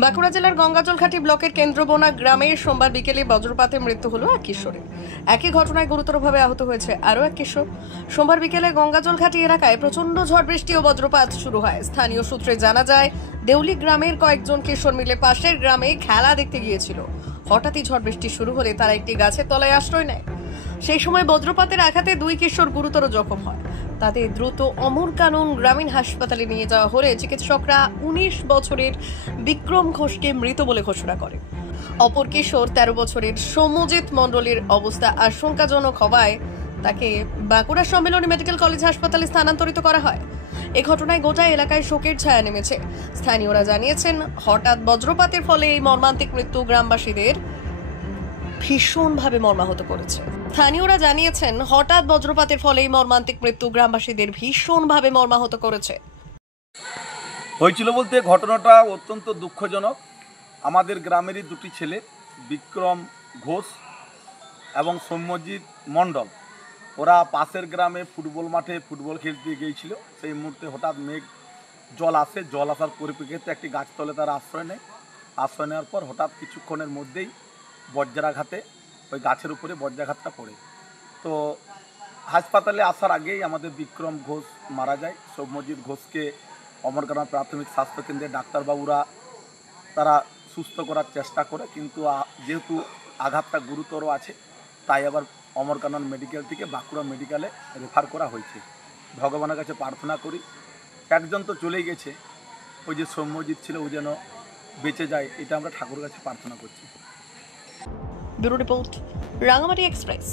বাঁকুড়া জেলার গঙ্গাজলঘাটি ব্লকের কেন্দ্রবোনা গ্রামে সোমবার বিকেলে বজ্রপাতে মৃত্যু হলো এক কিশোরের। একই ঘটনায় গুরুতরভাবে আহত হয়েছে আরও এক কিশোর। সোমবার বিকেলে গঙ্গাজলঘাটি এলাকায় প্রচন্ড ঝড় বৃষ্টি ও বজ্রপাত শুরু হয়। স্থানীয় সূত্রে জানা যায়, দেউলি গ্রামের কয়েকজন কিশোর মিলে পাশের গ্রামে খেলা দেখতে গিয়েছিল। হঠাৎই ঝড় বৃষ্টি শুরু হলে তারা একটি গাছের তলায় আশ্রয় নেয়। সেই সময় বজ্রপাতের আঘাতে দুই কিশোর গুরুতর জখম হয়। তাদের দ্রুত অমরকানন গ্রামীণ হাসপাতালে নিয়ে যাওয়া হলে চিকিৎসকরা ১৯ বছরের বিক্রম ঘোষকে মৃত বলে ঘোষণা করে। অপর কিশোর ১৩ বছরের সৌম্যজিৎ মণ্ডলের অবস্থা আশঙ্কাজনক হওয়ায় তাকে বাঁকুড়া সম্মেলনী মেডিকেল কলেজ হাসপাতালে স্থানান্তরিত করা হয়। এ ঘটনায় গোটা এলাকায় শোকের ছায়া নেমেছে। স্থানীয়রা জানিয়েছেন, হঠাৎ বজ্রপাতের ফলে এই মর্মান্তিক মৃত্যু গ্রামবাসীদের ভীষণভাবে মর্মাহত করেছে। স্থানীয়রা জানিয়েছেন, হঠাৎ বজ্রপাতের ফলে এই মর্মান্তিক মৃত্যু গ্রামবাসীদের ভীষণভাবে মর্মাহত করেছে। হয়েছিল বলতে ঘটনাটা অত্যন্ত দুঃখজনক। আমাদের গ্রামেরই দুটি ছেলে, বিক্রম ঘোষ এবং সৌম্যজিৎ মণ্ডল, ওরা পাশের গ্রামে ফুটবল মাঠে ফুটবল খেলতে গিয়েছিল। সেই মুহূর্তে হঠাৎ জল আসার পরিপ্রেক্ষিতে একটি গাছতলে তারা আশ্রয় নেয়। আশ্রয় নেওয়ার পর হঠাৎ কিছুক্ষণের মধ্যেই বজ্রাঘাতে ওই গাছের উপরে বজ্রাঘাতটা পড়ে। তো হাসপাতালে আসার আগেই আমাদের বিক্রম ঘোষ মারা যায়। সৌম্যজিৎ ঘোষকে অমরকানন প্রাথমিক স্বাস্থ্যকেন্দ্রে ডাক্তারবাবুরা তারা সুস্থ করার চেষ্টা করে, কিন্তু যেহেতু আঘাতটা গুরুতর আছে তাই আবার অমরকানন মেডিকেল থেকে বাঁকুড়া মেডিকেলে রেফার করা হয়েছে। ভগবানের কাছে প্রার্থনা করি, একজন তো চলেই গেছে, ওই যে সৌম্যজিৎ ছিল ও যেন বেঁচে যায়, এটা আমরা ঠাকুরের কাছে প্রার্থনা করছি। Bureau report, Rangamati express.